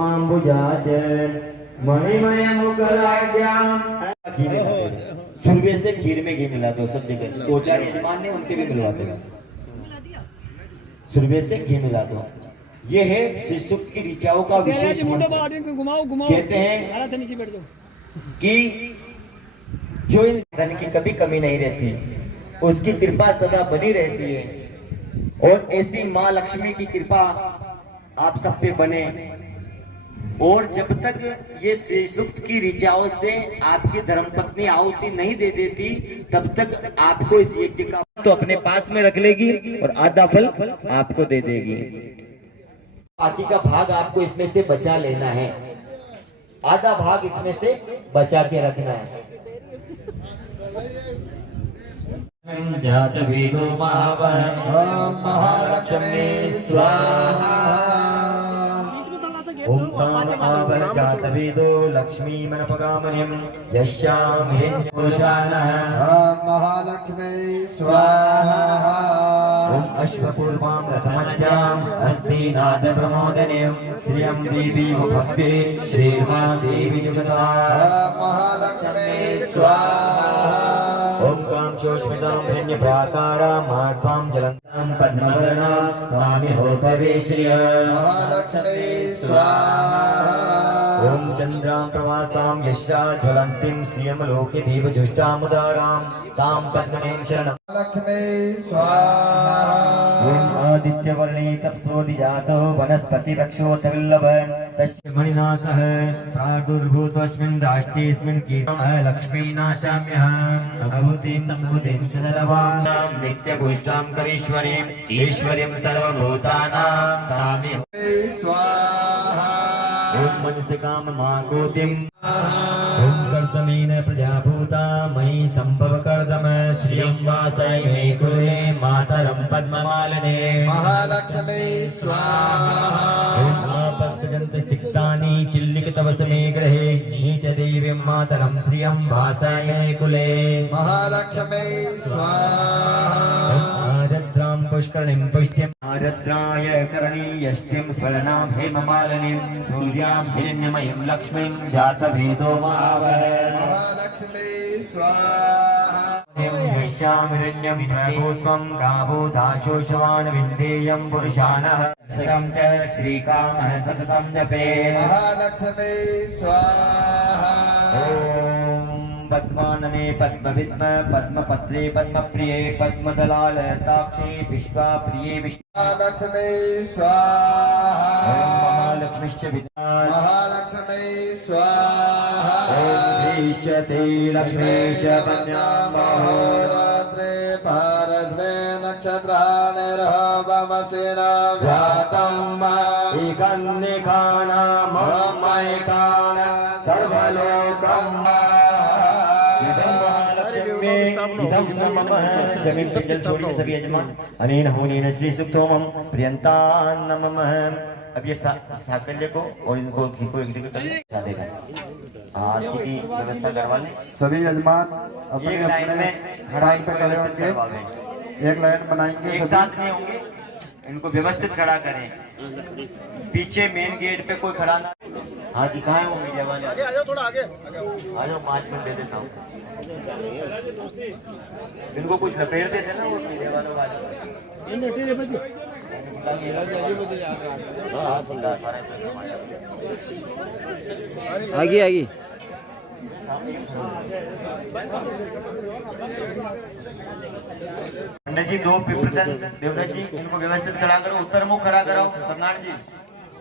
कुसुमाम्बुजाच मणिमय मुकलाढ्याम। सुरभि से खीर में घी मिला दो सब जगह, दो चार यजमान ने उनके भी मिलवाते हैं। सुरभि से घी मिला दो। ये है श्री सूक्त की ऋचाओं का विशेष मंत्र। कहते हैं कि जो इन धन की कभी कमी नहीं रहती, उसकी कृपा सदा बनी रहती है। और ऐसी माँ लक्ष्मी की कृपा आप सब पे बने। और जब तक ये श्री सूक्त की ऋचाओं से आपकी धर्मपत्नी आहुति नहीं दे देती, तब तक आपको इस यज्ञ का तो अपने पास में रख लेगी और आधा फल आपको दे देगी। बाकी का भाग आपको इसमें से बचा लेना है, आधा भाग इसमें से बचा के रखना है। जात वेदो महालक्ष्मी स्वाहा। ओम ताम जात वेदो लक्ष्मी मनपगामनिम यस्याम हिरण्यकोशानः महालक्ष्मी स्वाहा। ओम अश्वपूर्वां रथमध्याम् अस्ति नाद प्रमोदनीं श्रियं देवी भव्ये श्रीर्मा देवी जुगता महालक्ष्मी स्वाहा। ओम काम चोष्मितां हिरण्य प्राकारां मार्त्वां जलन्तां पद्मवर्णां कामिहोपवेश्रिय महालक्ष्मी स्वाहा। ओम चंद्रां प्रवासां यस्या ज्वलन्तीं श्रियं लोके देवजुष्टामुदारां तां पद्मनीं शरणं लक्ष्मी स्वाहा। ओम आदित्यवर्णे तपसोदिजातो वनस्पति रक्षोतविल्लभ तस्य मणिना सह प्रादुर्भूतस्मिन् राष्ट्रेऽस्मिन् कीर्तनः लक्ष्मीनाशाम्यहम् अभूतिं सम्भूतिं च सर्वां नित्यपुष्टां करीश्वरीं ईश्वरीं सर्वभूतानां कामिं स्वाहा। ओम मनसिकां माकोतिं ओम कर्दमेन प्रजाभूता मयि संभव कर्दम श्रियं वासय मे कुले मातरं पद्ममालिने महालक्ष्मी स्वाहा। ओम आपक्षजन्त स्तिक्तानि चिल्लिकतवस मे गृहे नीच देवीं मातरं श्रियं भासय मे कुले महालक्ष्मी स्वाहा। आरद्रां पुष्करणीं पुष्ट्यम् आरद्राय करणीयष्टिं स्वर्णां हेममालिनीं सूर्यां हिरण्यमयीं लक्ष्मीं जातवेदो महावः महालक्ष्मी स्वाहा। यस्यां हिरण्यं प्रभूत्वं गावो दाशोषवान् विन्देयं पुरुषानः शतं च श्रीकामः सततं जपे महालक्ष्मी स्वाहा। पद्मानने पद्मविद्म पद्मपत्रे पद्मप्रिये पद्मदलालताक्षे विश्वाप्रिये महालक्ष्मी स्वाहा। महालक्ष्मीश्च विद्यात् महालक्ष्मी स्वाहा। श्रीश्च ते लक्ष्मीश्च महोरात्रे पारस्मे नक्षत्राणि रहवमस्तिना जातं एकन्निकानाममैकान सर्वलोकम् इदं नमः। जमीन पे जल छोड़िए सभी यजमान। अनेन होनेन श्री सूक्तोमं प्रियंतां नमः। अब ये साकल्य को और इनको घी को एक जगह कर देगा। आरती की व्यवस्था करवा लें सभी यजमान अपने एक लाइन में स्थान पे खड़े होंगे, एक लाइन बनाएंगे, एक साथ नहीं होंगे, इनको व्यवस्थित खड़ा करें। पीछे मेन गेट पे कोई खड़ा ना। हाँ जी, कहाँ है वो मीडिया वाले? आगे आ जाओ, थोड़ा आगे आ जाओ, 5 मिनट दे देता हूँ। इनको कुछ लपेट देते ना वो मीडिया वालों का। आगे आगे पंडित जी, 2 पिपरदन देवदत्त जी, इनको व्यवस्थित खड़ा करो। उत्तर मुख खड़ा कराओ सत्यनारायण जी।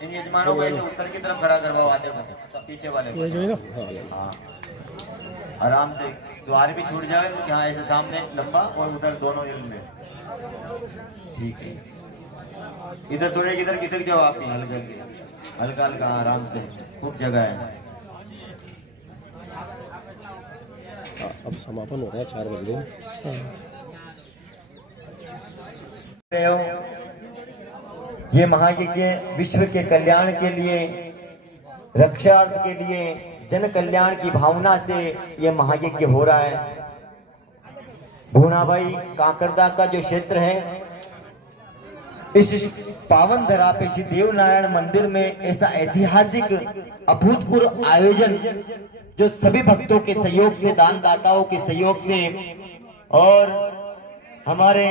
इन यजमानों को ऐसे उत्तर की तरफ खड़ा करवाओ, आधे को सब पीछे वाले को। हाँ, आराम से द्वार भी छूट जाए तो यहाँ ऐसे सामने लंबा और उधर दोनों में। ठीक है, इधर थोड़े इधर खिसक जाओ आप, हल्का हल्का हल्का आराम से, खूब जगह है। अब समापन हो रहा है 4 बजे। ये महायज्ञ विश्व के कल्याण के लिए, रक्षार्थ के लिए, जन कल्याण की भावना से ये महायज्ञ हो रहा है। भूनाभाई काकरदा का जो क्षेत्र है इस पावन धरा पे श्री देव नारायण मंदिर में ऐसा ऐतिहासिक अभूतपूर्व आयोजन जो सभी भक्तों के सहयोग से, दानदाताओं के सहयोग से और हमारे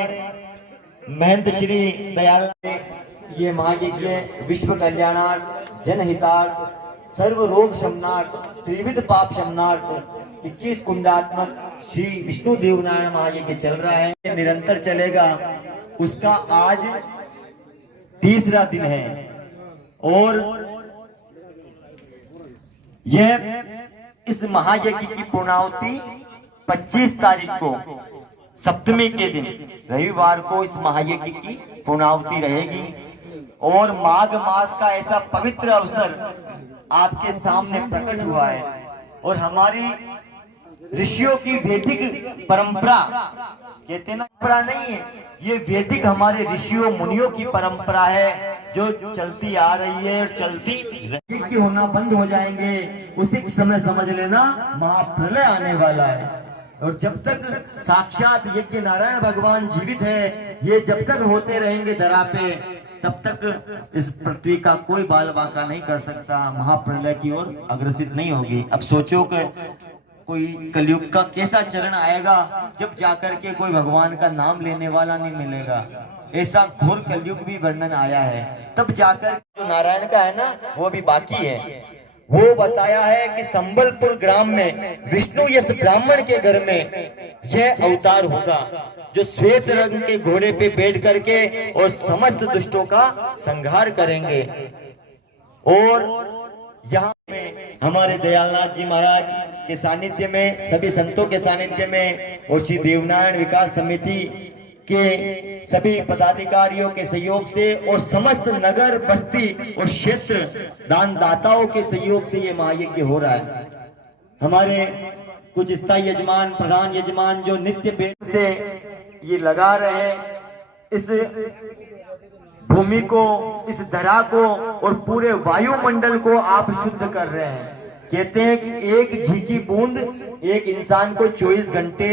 महंत श्री दयाल ये महायज्ञ विश्व कल्याणार्थ, जनहितार्थ, सर्व रोग शमनार्थ, त्रिविध पाप शमनार्थ 21 कुंडात्मक श्री विष्णु देव नारायण महायज्ञ चल रहा है, निरंतर चलेगा। उसका आज तीसरा दिन है और यह इस महायज्ञ की पूर्णाहुति 25 तारीख को सप्तमी के दिन रविवार को इस महायज्ञ की पूर्णाहुति रहेगी और माघ मास का ऐसा पवित्र अवसर आपके सामने प्रकट हुआ है और हमारी ऋषियों की वैदिक परंपरा, कहते ना परंपरा नहीं है, ये वैदिक हमारे ऋषियों मुनियों की परंपरा है जो चलती आ रही है और चलती रहेगी। होना बंद हो जाएंगे उसी समय समझ लेना महाप्रलय आने वाला है। और जब तक साक्षात यज्ञ नारायण भगवान जीवित है, ये जब तक होते रहेंगे धरा पे, तब तक इस पृथ्वी का कोई बाल बांका नहीं कर सकता, महाप्रलय की ओर अग्रसित नहीं होगी। अब सोचो कि कोई कलयुग का कैसा चरण आएगा जब जाकर के कोई भगवान का नाम लेने वाला नहीं मिलेगा। ऐसा घोर कलयुग भी वर्णन आया है, तब जाकर जो नारायण का है ना वो भी बाकी है। वो बताया है कि संबलपुर ग्राम में विष्णु यस ब्राह्मण के घर में यह अवतार होगा जो श्वेत रंग के घोड़े पे बैठ करके और समस्त दुष्टों का संहार करेंगे। और यहाँ हमारे दयालनाथ जी महाराज के सानिध्य में, सभी संतों के सानिध्य में और श्री देवनारायण विकास समिति के सभी पदाधिकारियों के सहयोग से और समस्त नगर बस्ती और क्षेत्र दानदाताओं के सहयोग से ये महायज्ञ हो रहा है। हमारे कुछ स्थायी यजमान, प्रधान यजमान जो नित्य बेट से ये लगा रहे हैं, इस भूमि को, इस धरा को और पूरे वायुमंडल को आप शुद्ध कर रहे हैं। कहते हैं कि एक घी की बूंद एक इंसान को 24 घंटे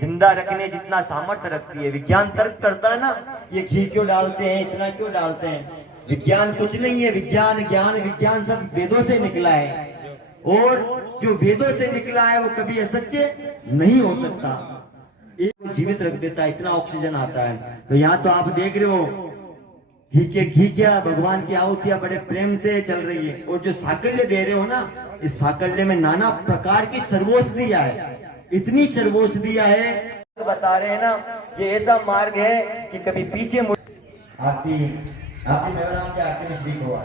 जिंदा रखने जितना सामर्थ्य रखती है। विज्ञान तर्क करता है ना, ये घी क्यों डालते हैं, इतना क्यों डालते हैं। विज्ञान कुछ नहीं है, विज्ञान, ज्ञान, विज्ञान सब वेदों से निकला है और जो वेदों से निकला है वो कभी असत्य नहीं हो सकता। एक जीवित रख देता है, इतना ऑक्सीजन आता है। तो यहाँ तो आप देख रहे हो घी क्या भगवान की आहुतियां बड़े प्रेम से चल रही है। और जो साकल्य दे रहे हो ना, इस साकल्य में नाना प्रकार की सर्वौषधियां है, इतनी सर्वौषधियां है। तो बता रहे हैं ना, ये ऐसा मार्ग है कि कभी पीछे मुड़। आरती मेवराम से आरती में श्री को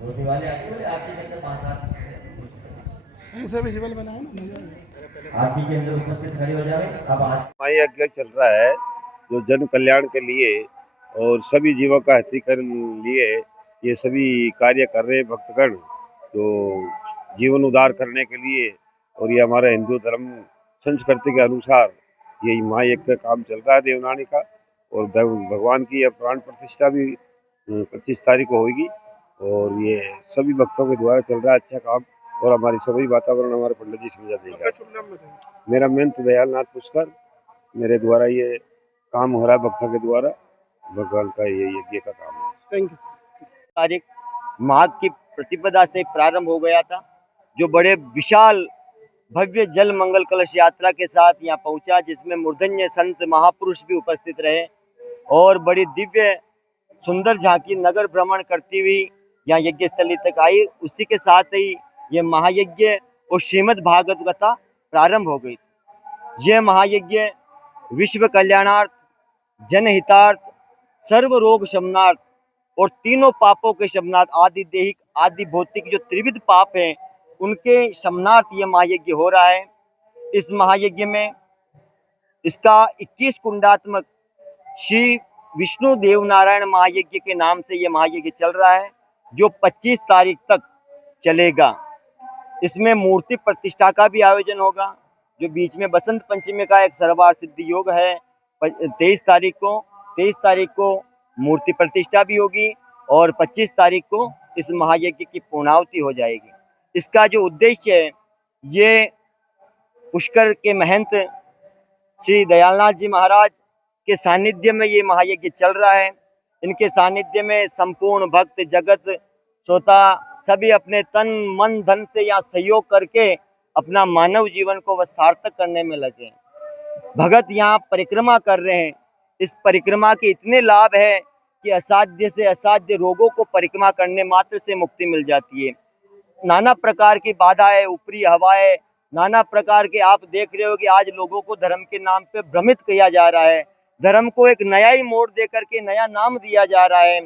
रोटी वाले आरती के अंदर पास आरती के अंदर उपस्थित खड़े हो जाए। अब आज महायज्ञ चल रहा है जो जन कल्याण के लिए और सभी जीवों का हितीकरण लिए ये सभी कार्य कर रहे हैं भक्तगण, जो जीवन उद्धार करने के लिए। और ये हमारा हिंदू धर्म संस्कृति के अनुसार ये महायज्ञ का काम चल रहा है देवनानी का। और भगवान की यह प्राण प्रतिष्ठा भी 25 तारीख को होगी और ये सभी भक्तों के द्वारा चल रहा है अच्छा काम। और हमारी सभी वातावरण हमारे पंडित जी समझा देगा। मेरा महंत दयालनाथ पुष्कर, मेरे द्वारा ये काम हो रहा है भक्तों के द्वारा, भगवान का ये यज्ञ का काम है। Thank you. तारीख माघ की प्रतिपदा से प्रारंभ हो गया था, जो बड़े विशाल भव्य जल मंगल कलश यात्रा के साथ यहाँ पहुंचा, जिसमें मूर्धन्य संत महापुरुष भी उपस्थित रहे और बड़ी दिव्य सुंदर झांकी नगर भ्रमण करती हुई यहाँ यज्ञ स्थली तक आई। उसी के साथ ही ये महायज्ञ और श्रीमद् भागवत कथा प्रारंभ हो गई। यह महायज्ञ विश्व कल्याणार्थ, जनहितार्थ, सर्व रोग शमनार्थ और तीनों पापों के शमनार्थ, आदि देहिक आदि भौतिक जो त्रिविध पाप हैं उनके शमनार्थ ये महायज्ञ हो रहा है। इस महायज्ञ में इसका 21 कुंडात्मक श्री विष्णु देव नारायण महायज्ञ के नाम से ये महायज्ञ चल रहा है, जो 25 तारीख तक चलेगा। इसमें मूर्ति प्रतिष्ठा का भी आयोजन होगा, जो बीच में बसंत पंचमी का एक सर्वार्थ सिद्धि योग है 23 तारीख को मूर्ति प्रतिष्ठा भी होगी और 25 तारीख को इस महायज्ञ की पूर्णाहुति हो जाएगी। इसका जो उद्देश्य है, ये पुष्कर के महंत श्री दयालनाथ जी महाराज के सानिध्य में ये महायज्ञ चल रहा है। इनके सानिध्य में संपूर्ण भक्त जगत श्रोता सभी अपने तन मन धन से यहाँ सहयोग करके अपना मानव जीवन को वह सार्थक करने में लगे हैं। भगत यहाँ परिक्रमा कर रहे हैं। इस परिक्रमा के इतने लाभ है कि असाध्य से असाध्य रोगों को परिक्रमा करने मात्र से मुक्ति मिल जाती है। नाना प्रकार की बाधाएं, ऊपरी हवाएं, नाना प्रकार के आप देख रहे हो कि आज लोगों को धर्म के नाम पे भ्रमित किया जा रहा है। धर्म को एक नया ही मोड़ दे करके नया नाम दिया जा रहा है।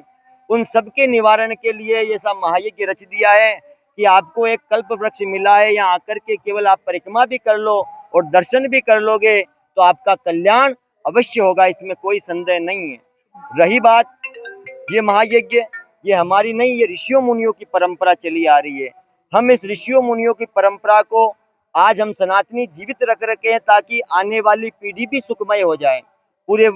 उन सब के निवारण के लिए ये सब महायज्ञ रच दिया है कि आपको एक कल्प वृक्ष मिला है, यहाँ आकर के केवल आप परिक्रमा भी कर लो और दर्शन भी कर लोगे तो आपका कल्याण अवश्य होगा, इसमें कोई संदेह नहीं है। रही बात ये महायज्ञ, ये हमारी नहीं, ये ऋषियों मुनियों की परंपरा चली आ रही है। हम इस ऋषियों मुनियों की परंपरा को आज हम सनातनी जीवित रख रखे हैं ताकि आने वाली पीढ़ी भी सुखमय हो जाए, पूरे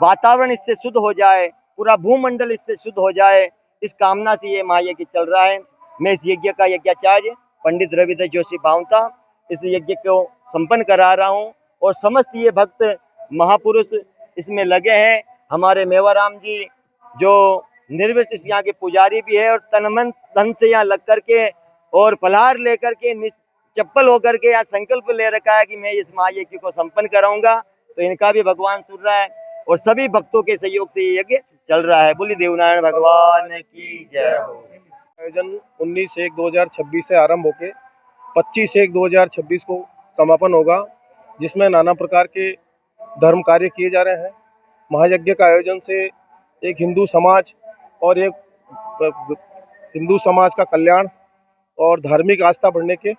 वातावरण इससे शुद्ध हो जाए, पूरा भूमंडल इससे शुद्ध हो जाए। इस कामना से ये महायज्ञ चल रहा है। मैं इस यज्ञ का यज्ञाचार्य पंडित रविदास जोशी भावता इस यज्ञ को संपन्न करा रहा हूँ और समस्त ये भक्त महापुरुष इसमें लगे हैं। हमारे मेवाराम जी जो निर्वित यहाँ के पुजारी भी है और तन मन धन से यहाँ लग करके और फलहार लेकर के चप्पल होकर के यहाँ संकल्प ले रखा है कि मैं इस महायज्ञ को संपन्न कराऊंगा, तो इनका भी भगवान सुन रहा है और सभी भक्तों के सहयोग से ये यज्ञ चल रहा है। बोली देवनारायण भगवान की जय हो। आयोजन 19/1/2026 से आरंभ होके 25/1/2026 को समापन होगा, जिसमें नाना प्रकार के धर्म कार्य किए जा रहे हैं। महायज्ञ का आयोजन से एक हिंदू समाज और एक हिंदू समाज का कल्याण और धार्मिक आस्था बढ़ने के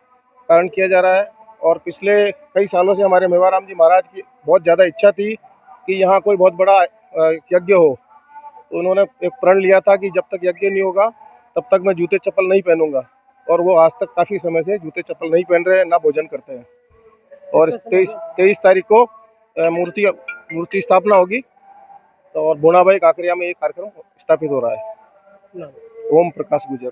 कारण किया जा रहा है। और पिछले कई सालों से हमारे मेवाराम जी महाराज की बहुत ज़्यादा इच्छा थी कि यहाँ कोई बहुत बड़ा यज्ञ हो। तो उन्होंने एक प्रण लिया था कि जब तक यज्ञ नहीं होगा तब तक मैं जूते चप्पल नहीं पहनूंगा, और वो आज तक काफ़ी समय से जूते चप्पल नहीं पहन रहे हैं, ना भोजन करते हैं। और 23 तारीख को मूर्ति स्थापना होगी और बोनाबाई काकरिया में ये कार्यक्रम स्थापित हो रहा है। ओम प्रकाश गुजर।